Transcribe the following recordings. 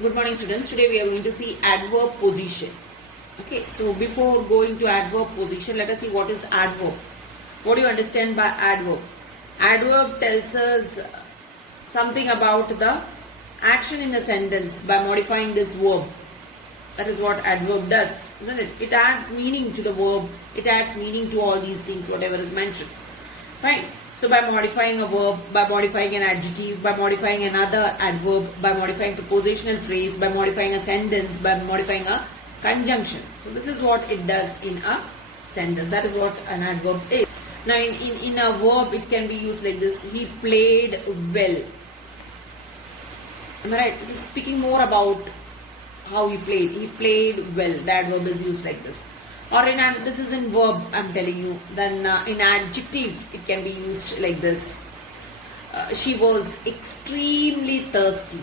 Good morning, students. Today we are going to see adverb position. Okay, so before going to adverb position, let us see what is adverb. What do you understand by adverb? Adverb tells us something about the action in a sentence by modifying this verb. That is what adverb does, isn't it? It adds meaning to the verb. It adds meaning to all these things, whatever is mentioned. Right? So by modifying a verb, by modifying an adjective, by modifying another adverb, by modifying the positional phrase, by modifying a sentence, by modifying a conjunction. So this is what it does in a sentence. That is what an adverb is. Now in a verb, it can be used like this. He played well. Am I right? It is speaking more about how he played. He played well. The adverb is used like this. Or this is in verb, I'm telling you. Then in adjective, it can be used like this. She was extremely thirsty.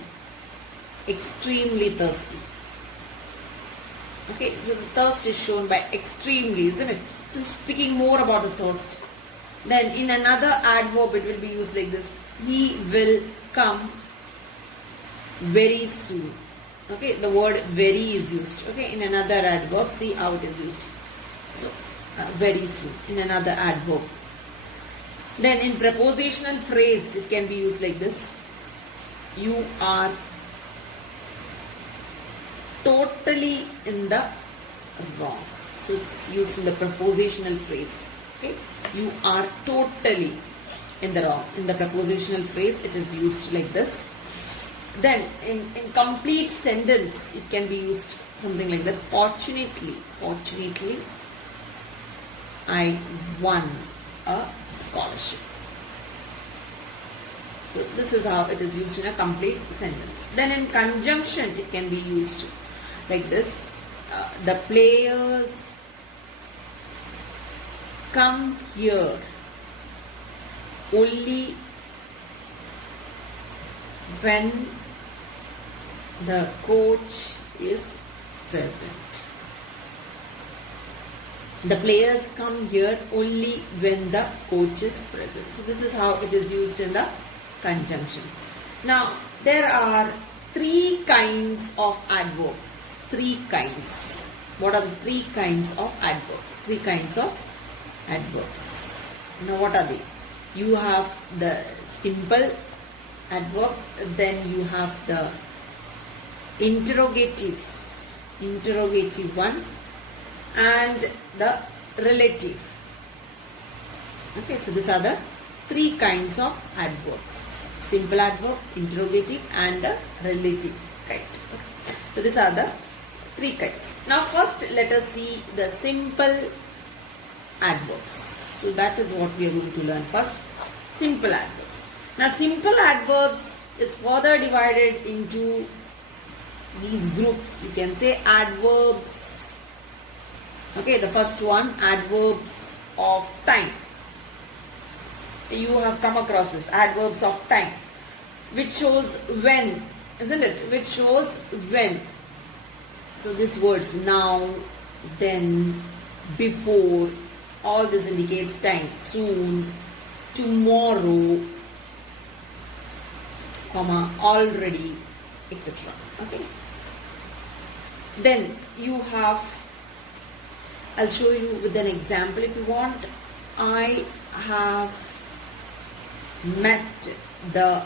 Extremely thirsty. Okay, so the thirst is shown by extremely, isn't it? So speaking more about the thirst. Then in another adverb, it will be used like this. He will come very soon. Okay, the word very is used. Okay, in another adverb, see how it is used. So, very soon, in another adverb. Then in prepositional phrase, it can be used like this. You are totally in the wrong. So it's used in the prepositional phrase. Okay, you are totally in the wrong. In the prepositional phrase, it is used like this. Then in complete sentence, it can be used something like that. Fortunately, I won a scholarship. So this is how it is used in a complete sentence. Then in conjunction, it can be used like this. The players come here only when the coach is present. The players come here only when the coach is present. So this is how it is used in the conjunction. Now there are three kinds of adverbs. Three kinds. What are the three kinds of adverbs? Three kinds of adverbs. Now what are they? You have the simple adverb, then you have the interrogative one, and the relative. Okay, so these are the three kinds of adverbs. Simple adverb, interrogative, and the relative kind. Okay. So these are the three kinds. Now first let us see the simple adverbs. So that is what we are going to learn first. Simple adverbs. Now simple adverbs is further divided into these groups. You can say adverbs. Okay, the first one, adverbs of time. You have come across this, adverbs of time, which shows when, isn't it? Which shows when. So these words, now, then, before, all this indicates time. Soon, tomorrow, already, etc. Okay. Then you have, I'll show you with an example if you want. I have met the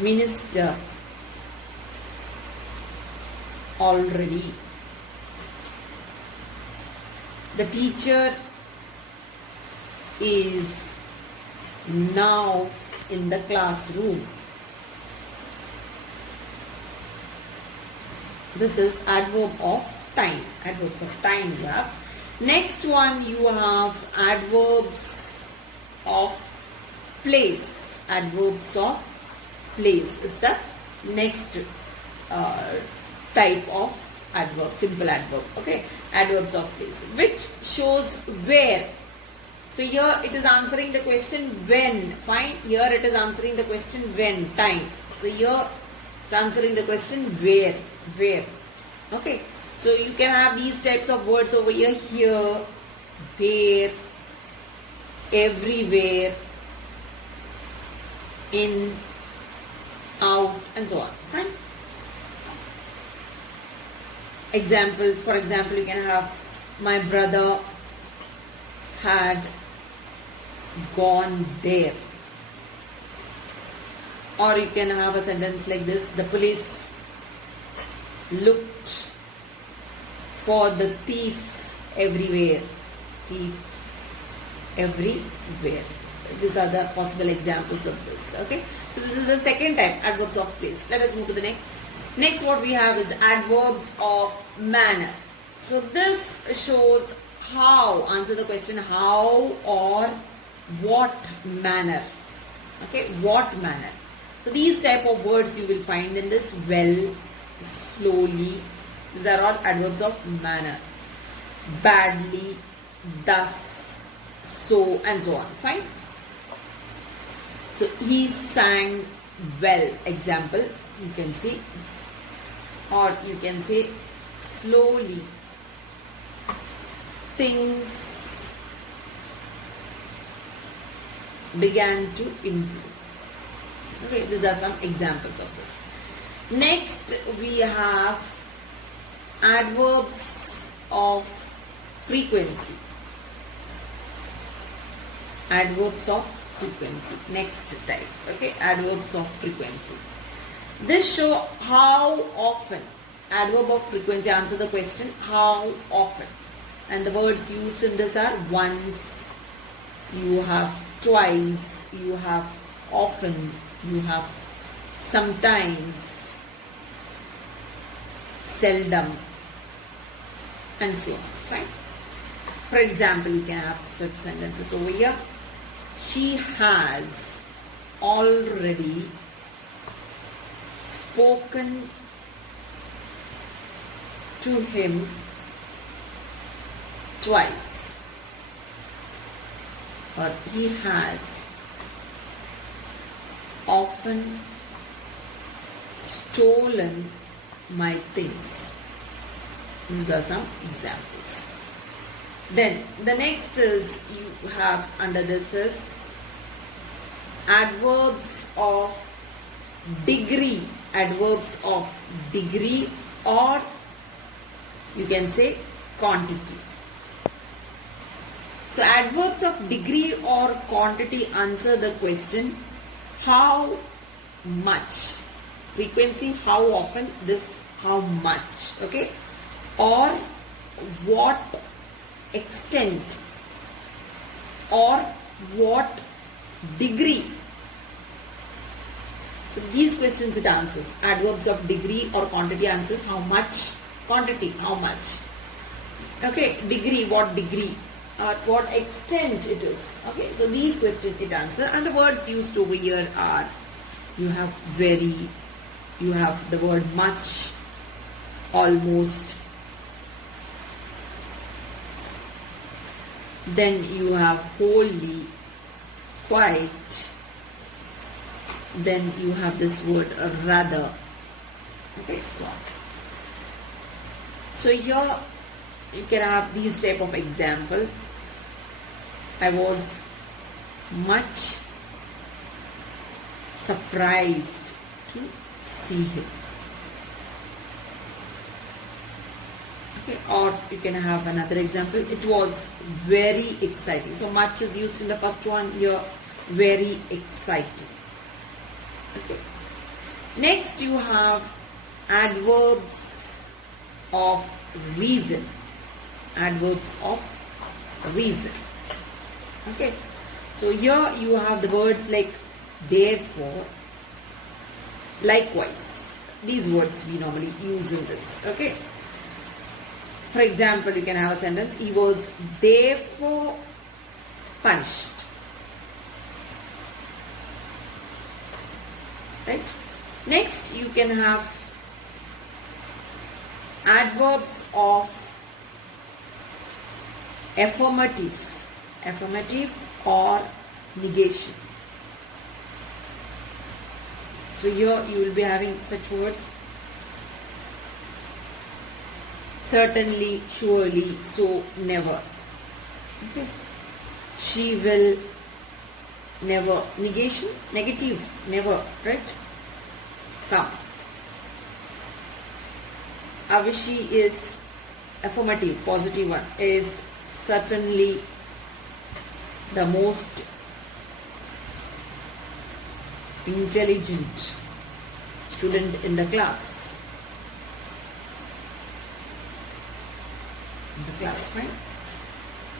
minister already. The teacher is now in the classroom. This is adverb of time. Adverbs of time you have. Next one you have adverbs of place. Adverbs of place is the next type of adverb, simple adverb. Okay, adverbs of place, which shows where. So here it is answering the question when. Fine. Here it is answering the question when, time. So here it's answering the question where. Okay. So you can have these types of words over here. Here, there, everywhere, in, out, and so on. Fine. example. For example, you can have my brother had gone there. Or you can have a sentence like this: the police looked for the thief everywhere. Thief everywhere. These are the possible examples of this. Okay. So this is the second type, adverbs of place. Let us move to the next. Next, what we have is adverbs of manner. So this shows how, answer the question, how or what manner. Okay, what manner. So these type of words you will find in this: well, slowly. These are all adverbs of manner. Badly, thus, so, and so on. Fine. So he sang well. Example, you can see. Or you can say slowly. Things began to improve. Okay, these are some examples of this. Next, we have adverbs of frequency. Adverbs of frequency. Next type. Okay, adverbs of frequency. This show how often. Adverb of frequency, answer the question, how often. And the words used in this are once, you have twice, you have often, you have sometimes, seldom, and so on. Fine. For example, you can have such sentences over here. She has already spoken to him twice. Or he has often stolen my things. These are some examples. Then the next is, you have under this is adverbs of degree. Adverbs of degree, or you can say quantity. So adverbs of degree or quantity answer the question how much. Frequency, how often. This, how much. Okay. Or what extent, or what degree. So these questions it answers. Adverbs of degree or quantity answers how much, quantity, how much. Okay, degree, what degree, what extent it is. Okay, so these questions it answers. And the words used over here are, you have very, you have the word much, almost. Then you have wholly, quite. Then you have this word rather. Okay, so on. So here you can have these type of example. I was much surprised to see him. Okay, or you can have another example. It was very exciting. So much is used in the first one here. Very exciting. Okay. Next you have adverbs of reason. Adverbs of reason. Okay. So here you have the words like therefore, likewise. These words we normally use in this. Okay. For example, you can have a sentence. He was therefore punished. Right. Next, you can have adverbs of affirmative. Affirmative or negation. So here you will be having such words. Certainly, surely, so, never. Okay. She will never. Negation, negative, never, right? Come. Avishi is affirmative, positive one, is certainly the most intelligent student in the class. Right?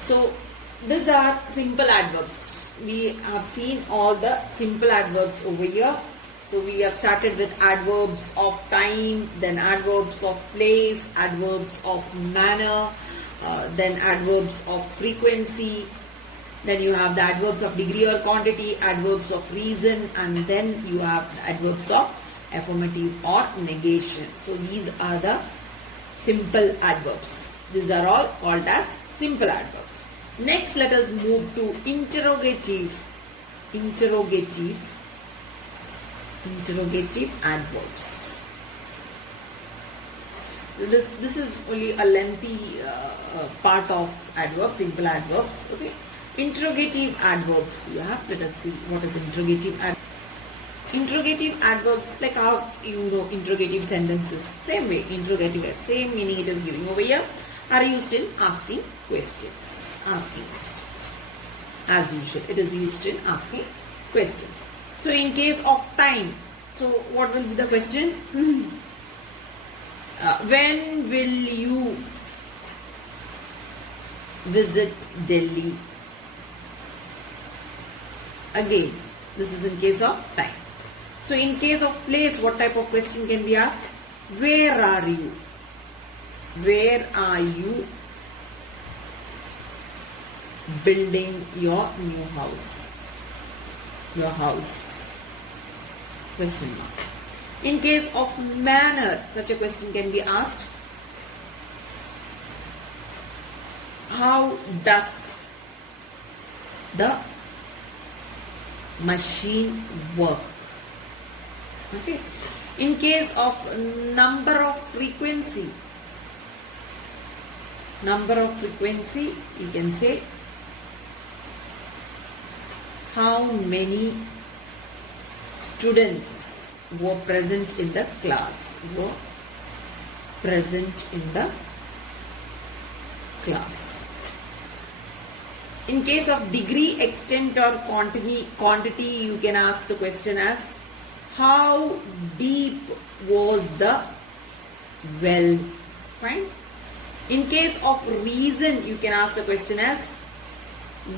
So these are simple adverbs. We have seen all the simple adverbs over here. So we have started with adverbs of time, then adverbs of place, adverbs of manner, then adverbs of frequency, then you have the adverbs of degree or quantity, adverbs of reason, and then you have the adverbs of affirmative or negation. So these are the simple adverbs. These are all called as simple adverbs. Next, let us move to interrogative adverbs. This is only a lengthy part of adverbs, simple adverbs. Okay, interrogative adverbs. You have. Let us see what is interrogative adverbs. Interrogative adverbs, like how you know interrogative sentences. Same way, interrogative, same meaning it is giving over here, are used in asking questions. As usual, it is used in asking questions. So in case of time, so what will be the question? When will you visit Delhi? Again, this is in case of time. So in case of place, what type of question can be asked? Where are you? Where are you building your new house? Your house? Question mark. In case of manner, such a question can be asked. How does the machine work? Okay. In case of number of frequency, you can say how many students were present in the class. In case of degree, extent or quantity, you can ask the question as how deep was the well? Fine. In case of reason, you can ask the question as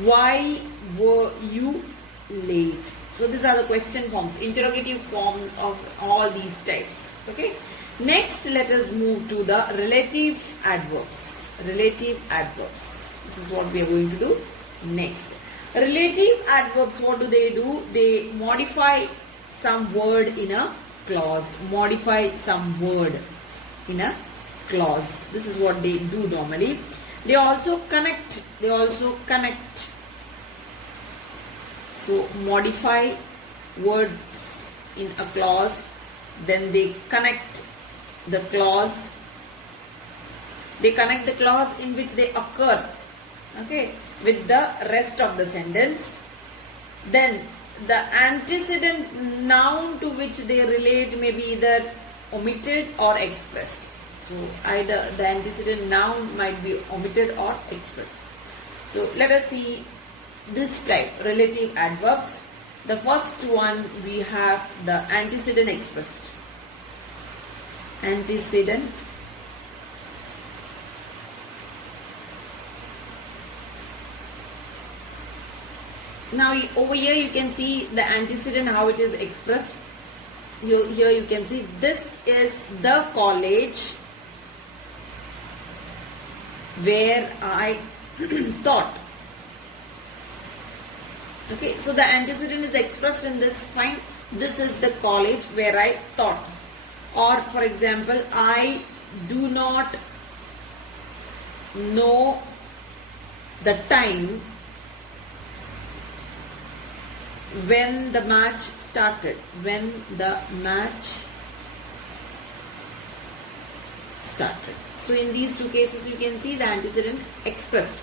why were you late? So these are the question forms, interrogative forms of all these types. Okay. Next, let us move to the relative adverbs. This is what we are going to do next. Relative adverbs, what do? They modify some word in a clause. This is what they do normally. They also connect. So modify words in a clause, then they connect the clause. They connect the clause in which they occur, okay, with the rest of the sentence. Then the antecedent noun to which they relate may be either omitted or expressed. So either the antecedent noun might be omitted or expressed. So let us see this type, relative adverbs. The first one, we have the antecedent expressed. Antecedent now over here you can see the antecedent, how it is expressed. Here you can see this is the college where I taught. Okay, so the antecedent is expressed in this. Fine. This is the college where I taught. Or for example, I do not know the time when the match started. So in these two cases you can see the antecedent expressed.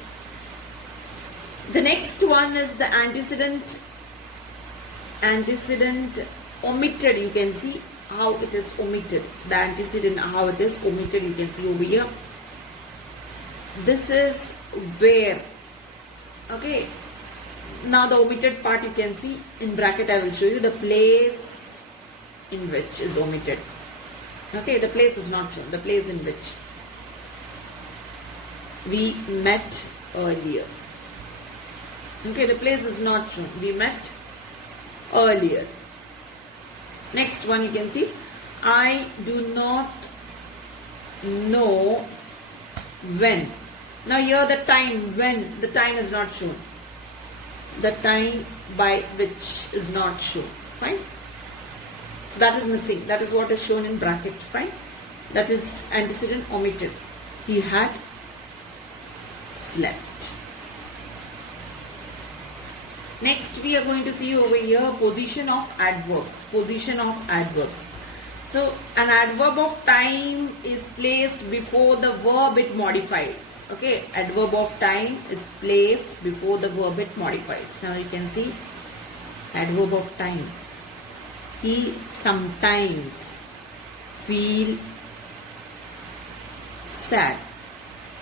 The next one is the antecedent omitted. You can see how it is omitted. The antecedent, how it is omitted, you can see over here. This is where. Okay. Now the omitted part you can see in bracket. I will show you the place in which is omitted. Okay, the place is not shown. The place in which we met earlier. Okay, the place is not shown. We met earlier. Next one you can see. I do not know when. Now here the time, when, the time is not shown. The time by which is not shown. Fine. So that is missing. That is what is shown in bracket. Fine. That is antecedent omitted. He had slept. Next we are going to see over here position of adverbs. Position of adverbs. So an adverb of time is placed before the verb it modifies. Okay, adverb of time is placed before the verb it modifies. Now you can see adverb of time. He sometimes feel sad.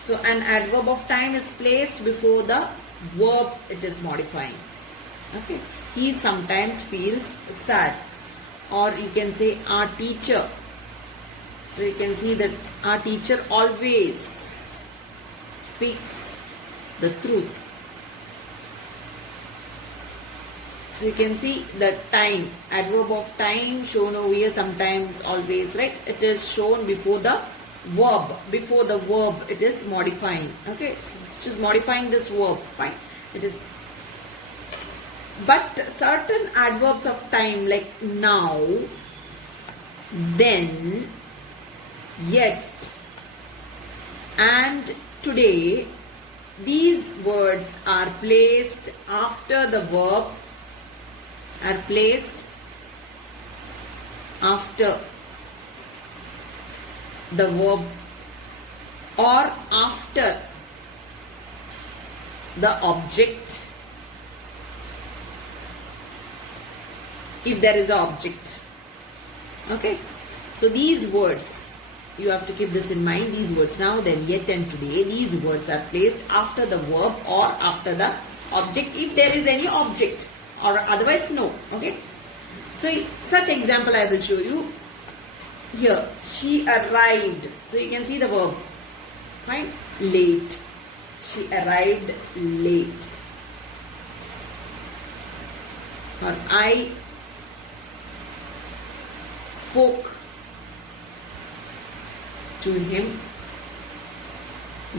So an adverb of time is placed before the verb it is modifying. Okay, he sometimes feels sad. Or you can say our teacher. So you can see that our teacher always speaks the truth. So you can see the time, adverb of time shown over here, sometimes, always, right? It is shown before the verb. Before the verb it is modifying. Okay, so it is modifying this verb. Fine. It is. But certain adverbs of time like now, then, yet, and today, these words are placed after the verb, are placed after the verb or after the object, if there is an object. Okay, so these words, you have to keep this in mind. These words, now, then, yet and today, these words are placed after the verb or after the object, if there is any object, or otherwise no. Okay, so such example I will show you here. She arrived. So you can see the verb. Fine. Late. She arrived late. Or I spoke to him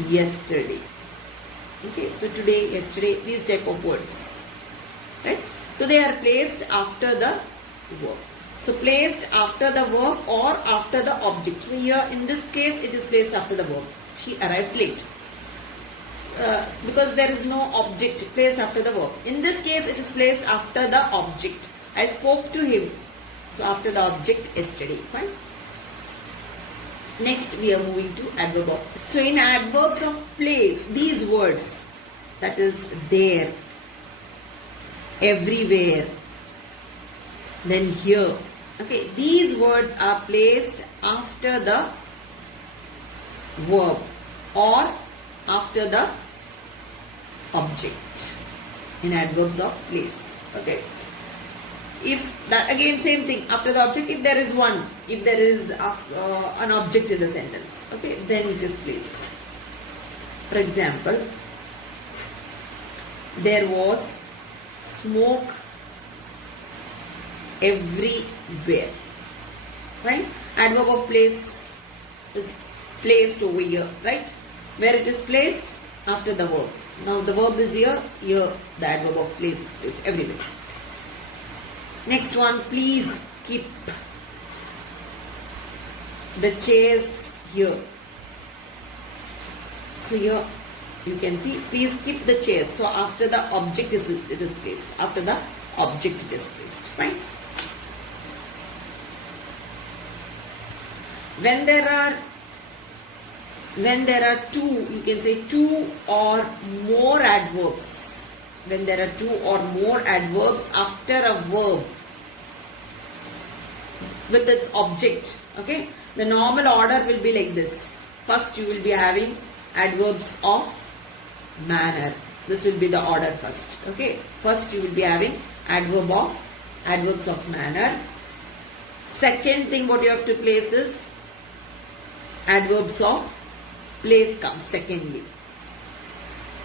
yesterday. Okay, so today, yesterday, these type of words, right? So they are placed after the verb. So placed after the verb or after the object. So here in this case it is placed after the verb. She arrived late. Because there is no object, placed after the verb. In this case it is placed after the object. I spoke to him. So after the object yesterday. Fine. Next we are moving to adverb of place. So in adverbs of place, these words, that is there, everywhere, then here. Okay, these words are placed after the verb or after the object in adverbs of place. Okay. If that, again same thing, after the object, if there is one, if there is an object in the sentence, okay, then it is placed. For example, there was smoke everywhere. Right? Adverb of place is placed over here, right? Where it is placed? After the verb. Now the verb is here, here the adverb of place is placed everywhere. Next one, please keep the chairs here. So here you can see, please keep the chairs. So after the object it is placed. After the object it is placed. Fine. When there are two, you can say two or more adverbs. When there are two or more adverbs after a verb, with its object. Okay, the normal order will be like this. First you will be having adverbs of manner. This will be the order first. Okay, first you will be having adverbs of manner. Second thing what you have to place is adverbs of place comes secondly.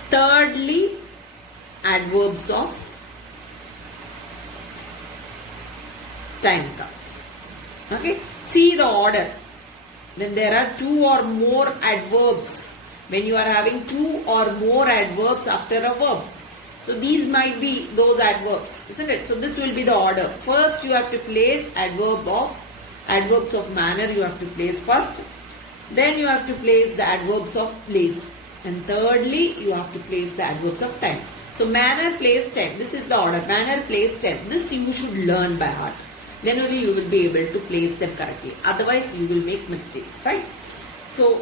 Thirdly, adverbs of time comes. Okay, see the order. When there are two or more adverbs, when you are having two or more adverbs after a verb, so these might be those adverbs, isn't it? So this will be the order. First you have to place adverbs of manner you have to place first. Then you have to place the adverbs of place. And thirdly, you have to place the adverbs of time. So manner, place, time. This is the order. Manner, place, time. This you should learn by heart. Then only you will be able to place them correctly. Otherwise, you will make mistake. Right? So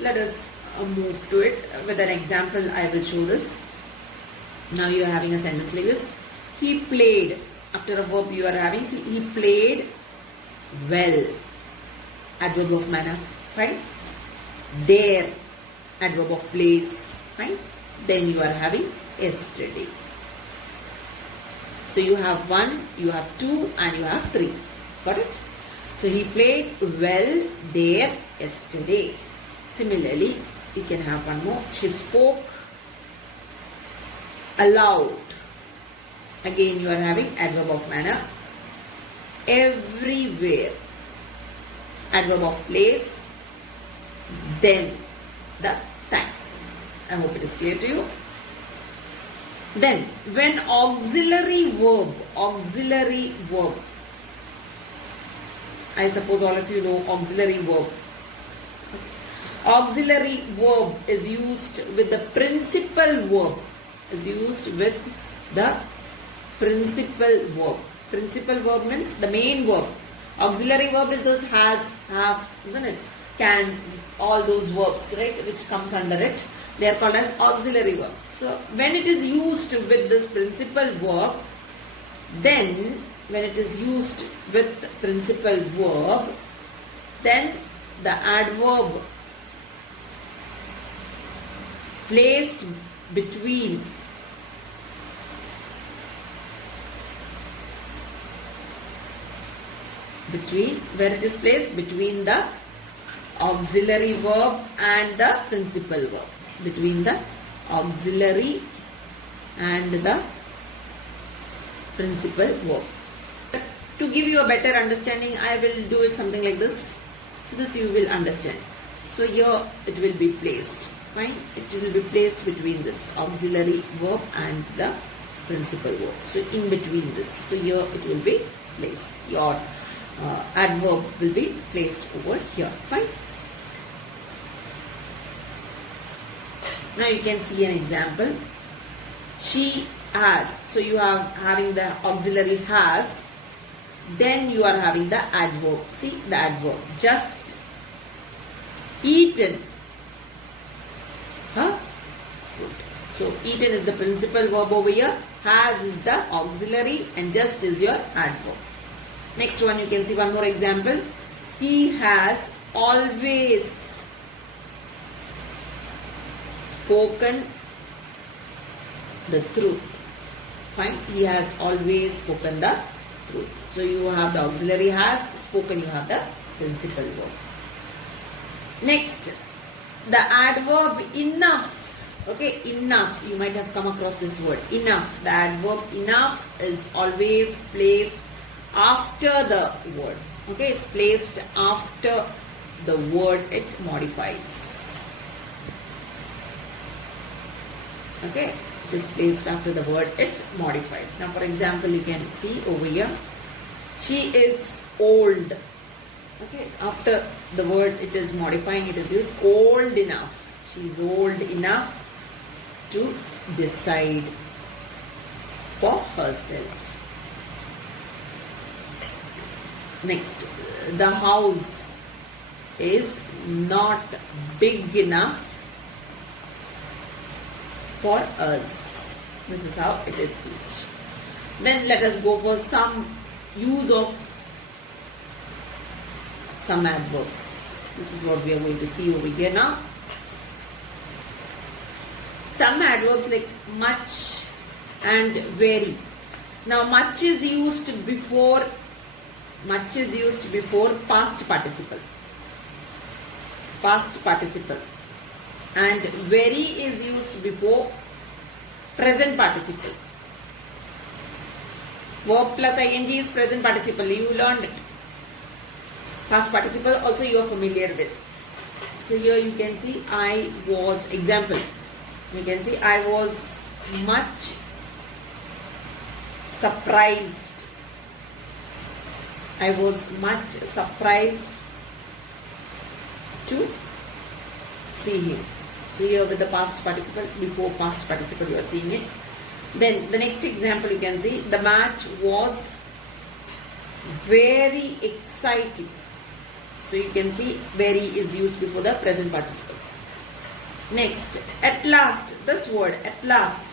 let us move to it. With an example, I will show this. Now you are having a sentence like this. He played. After a verb you are having, he played well. Adverb of manner. Right? There. Adverb of place. Right? Then you are having yesterday. So you have 1, you have 2 and you have 3. Got it? So he played well there yesterday. Similarly, you can have one more. She spoke aloud. Again you are having adverb of manner. Everywhere. Adverb of place. Then the time. I hope it is clear to you. Then when auxiliary verb, I suppose all of you know auxiliary verb. Auxiliary verb is used with the principal verb. Principal verb means the main verb. Auxiliary verb is those has, have, isn't it? Can, all those verbs, right, which comes under it. They are called as auxiliary verbs. So when it is used with this principal verb, then the adverb placed between where it is placed between the auxiliary verb and the principal verb. Between the auxiliary and the principal verb. To give you a better understanding, I will do it something like this. So this you will understand. So here it will be placed. Fine? It will be placed between this auxiliary verb and the principal verb. So in between this. So here it will be placed. Your adverb will be placed over here. Fine? Now you can see an example. She has. So you are having the auxiliary has. Then you are having the adverb. See the adverb. Just eaten. Food. So eaten is the principal verb over here. Has is the auxiliary and just is your adverb. Next one you can see one more example. He has always spoken the truth. Fine. He has always spoken the truth. So you have the auxiliary has, spoken you have the principal verb. Next, the adverb enough. Okay, enough. You might have come across this word. Enough. The adverb enough is always placed after the word. Okay, it's placed after the word it modifies. Okay, it is placed after the word it modifies. Now for example, you can see over here, she is old. Okay, after the word it is modifying, it is used old enough. She is old enough to decide for herself. Next, the house is not big enough for us. This is how it is used. Then let us go for some use of some adverbs. This is what we are going to see over here now. Some adverbs like much and very. Now much is used before past participle. Past participle. And very is used before present participle. Verb plus ing is present participle. You learned it. Past participle also you are familiar with. So here you can see I was, example. You can see I was much surprised. I was much surprised to see him. So here with the past participle, before past participle you are seeing it. Then the next example you can see, the match was very exciting. So you can see very is used before the present participle. Next, at last, this word at last.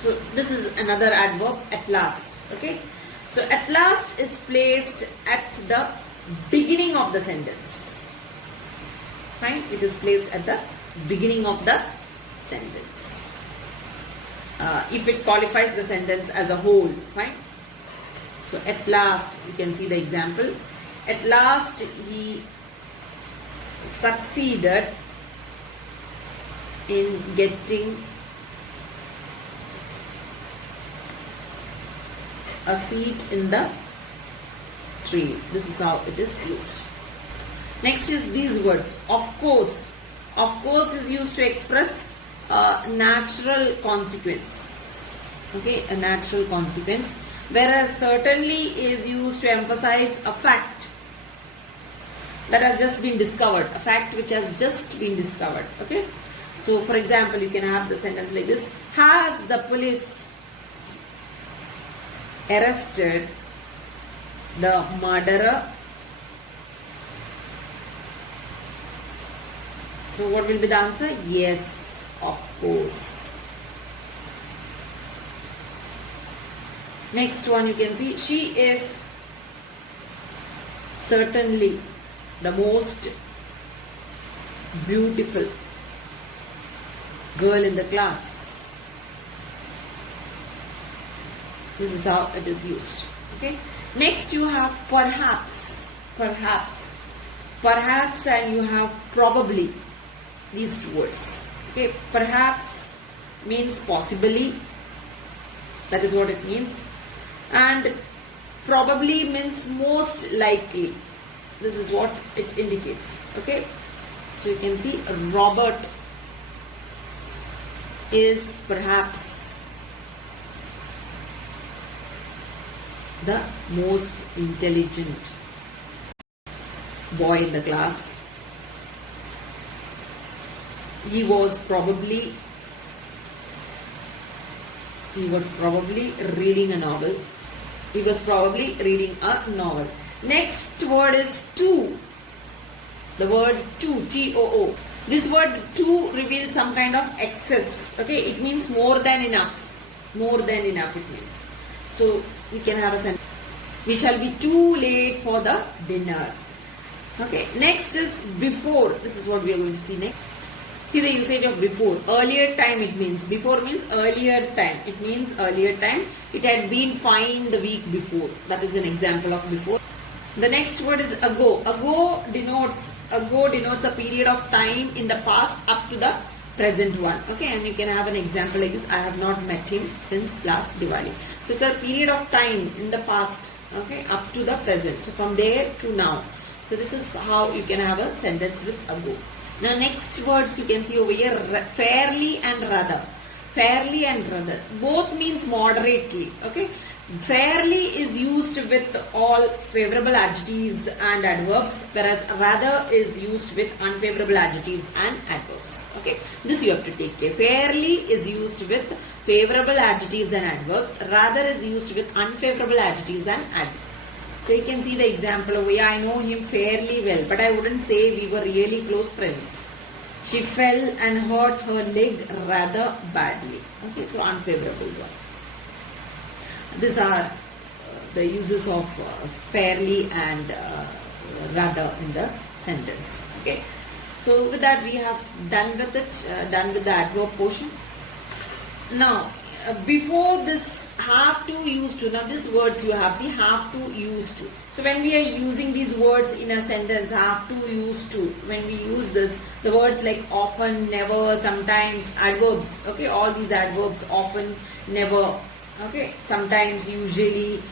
So this is another adverb, at last. Okay. So at last is placed at the beginning of the sentence. Fine. It is placed at the beginning of the sentence. If it qualifies the sentence as a whole. Fine. So at last, you can see the example. At last he succeeded in getting a seat in the train. This is how it is used. Next is these words. Of course. Of course is used to express a natural consequence. Okay, a natural consequence. Whereas certainly is used to emphasize a fact that has just been discovered. A fact which has just been discovered. Okay. So for example, you can have the sentence like this. Has the police arrested the murderer? So what will be the answer? Yes, of course. Next one you can see. She is certainly the most beautiful girl in the class. This is how it is used. Okay. Next you have perhaps. Perhaps. Perhaps and you have probably. These two words. Okay. Perhaps means possibly. That is what it means. And probably means most likely. This is what it indicates. Okay. So you can see Robert is perhaps the most intelligent boy in the class. He was probably reading a novel. He was probably reading a novel. Next word is to. The word to, T-O-O. This word to reveals some kind of excess. Okay, it means more than enough. More than enough it means. So we can have a sentence. We shall be too late for the dinner. Okay, next is before. This is what we are going to see next. See the usage of before. Earlier time it means. Before means earlier time. It means earlier time. It had been fine the week before. That is an example of before. The next word is ago. Ago denotes a period of time in the past up to the present one. Okay, and you can have an example like this. I have not met him since last Diwali. So it's a period of time in the past. Okay, up to the present. So from there to now. So this is how you can have a sentence with ago. Now next words you can see over here, fairly and rather. Fairly and rather. Both means moderately. Okay. Fairly is used with all favorable adjectives and adverbs, whereas rather is used with unfavorable adjectives and adverbs. Okay. This you have to take care. Fairly is used with favorable adjectives and adverbs. Rather is used with unfavorable adjectives and adverbs. So you can see the example over here. I know him fairly well, but I wouldn't say we were really close friends. She fell and hurt her leg rather badly. Okay, so unfavorable one. These are the uses of fairly and rather in the sentence. Okay. So with that we have done with it, done with the adverb portion. Now before this have to, used to, now these words you have, see, have to, used to. So when we are using these words in a sentence, have to, used to, when we use this, the words like often, never, sometimes, adverbs, okay, all these adverbs, often, never, okay, sometimes, usually,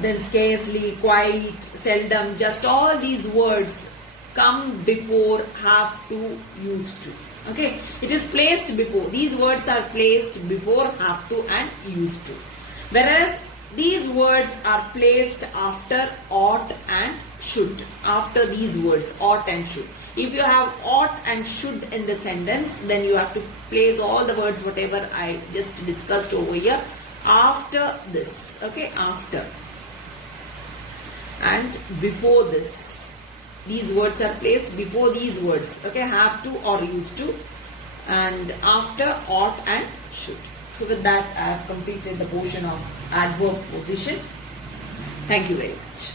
then scarcely, quite, seldom, just all these words come before have to, used to. Okay, it is placed before. These words are placed before have to and used to. Whereas these words are placed after ought and should. After these words, ought and should. If you have ought and should in the sentence, then you have to place all the words, whatever I just discussed over here, after this. Okay, after. And before this. These words are placed before these words, okay, have to or used to, and after ought and should. So with that I have completed the portion of adverb position. Thank you very much.